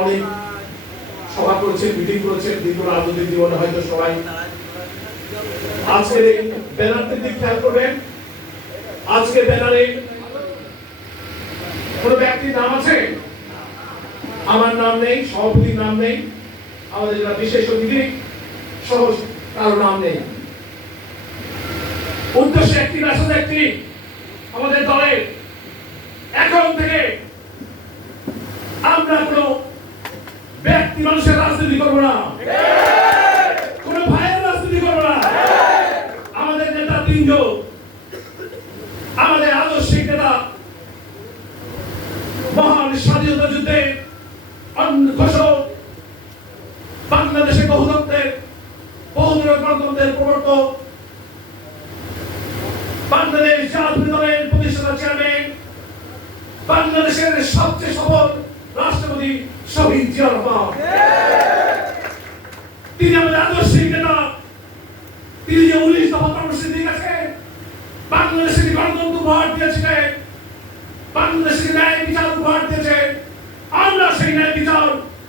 অনেক সভা মিটিং করেছেন রাজনৈতিক জীবনে হয়তো সবাই। আজকের ব্যানারটির দিক খেয়াল করবেন। আজকে ব্যানারে ব্যক্তির নাম আছে? আমার নাম নেই, সভাপতির নাম নেই, আমাদের যারা বিশেষ অতিথি সহজ কারও নাম নেই। উদ্দেশ্য একটি মেসেজ একটি, আমাদের দলের। এখন থেকে আমরা কোনো ব্যক্তি মানুষের রাজনীতি করব না। কোন ভাইয়ের রাজনীতি করব না। আমাদের নেতা তিনজন, আমাদের আদর্শিক নেতা। মহান স্বাধীনতা যুদ্ধে বাংলাদেশে বহুদত্তের বহুদূর গণতন্ত্রের প্রবর্তক। বাংলাদেশ জাতীয় দলের প্রতিষ্ঠাতা চেয়ারম্যান বাংলাদেশের সবচেয়ে সফল রাষ্ট্রপতি শহীদ জিয়া রহমান তিনি আমাদের আদর্শিক নেতা। তিনি যে উনিশ দফা কর্মসূচি গেছে বাংলাদেশের গণতন্ত্র উপহার দিয়েছিলেন বাংলাদেশের ন্যায় বিচার উপহার দিয়েছে, আমরা সেই ন্যায় বিচার,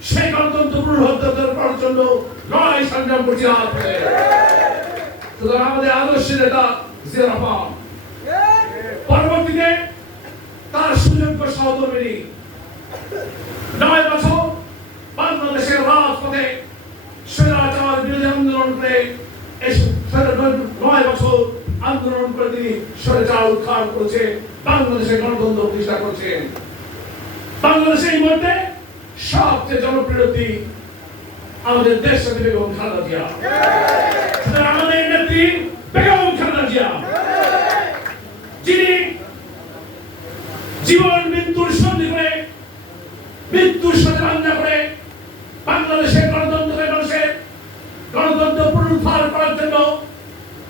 সেই গণতন্ত্র পুনরুদ্ধার করার জন্য লড়াই সংগ্রাম করছি। সুতরাং আমাদের আদর্শ নেতা জিয়া রহমান পরবর্তীতে তার সুযোগ্য সহধর্মিনী নয় বছর বাংলাদেশের রাজপথে স্বৈরাচার বিরোধী আন্দোলন করে নয় বছর আন্দোলন করে তিনি উৎখান করেছে গণতন্ত্র প্রতিষ্ঠা করেছেন বাংলাদেশে এই মুহূর্তে সবচেয়ে জনপ্রিয় ব্যক্তি আমাদের দেশ নেত্রী বেগম খালেদা জিয়া। আমাদের নেত্রী বেগম খালেদা জিয়া। যিনি জীবন মৃত্যুর সন্ধি করে মৃত্যুর সাথে করে বাংলাদেশের গণতন্ত্রের মানুষের গণতন্ত্র পুনরুদ্ধার করার জন্য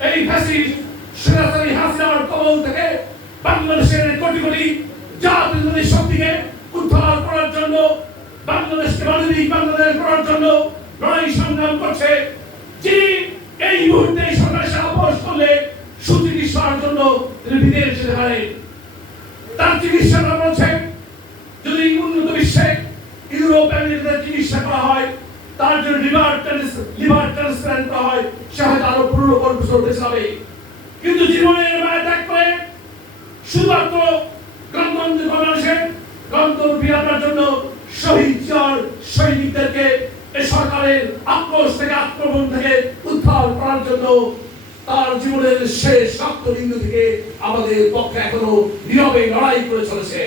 এই ফ্যাসিস্ট সরাসরি হাসিনার কবল থেকে বাংলাদেশের কোটি কোটি জাতীয় শক্তিকে উদ্ধার করার জন্য, বাংলাদেশকে মানবিক বাংলাদেশ করার জন্য লড়াই সংগ্রাম করছে। যিনি এই মুহূর্তে সরকারের আপোষ করলে সুচিকিৎসার জন্য তিনি বিদেশ যেতে পারেন। তার চিকিৎসাটা বলছে যদি উন্নত বিশ্বে আমেরিকাতে চিকিৎসা করা হয়, তার জন্য লিভার লিভার ট্রান্সপ্লান্ট করা হয় সে হয়তো আরও পনেরো বছর বেঁচে যাবে কিন্তু জীবনের মায়া ত্যাগ করে শুধুমাত্র গণতন্ত্র মানুষের গণতন্ত্র বিরাটার জন্য শহীদ চার সৈনিকদেরকে এই সরকারের আক্রোশ থেকে আক্রমণ থেকে উদ্ধার করার জন্য তার জীবনের শেষ রক্তবিন্দু থেকে আমাদের পক্ষে এখনও নীরবে লড়াই করে চলেছে।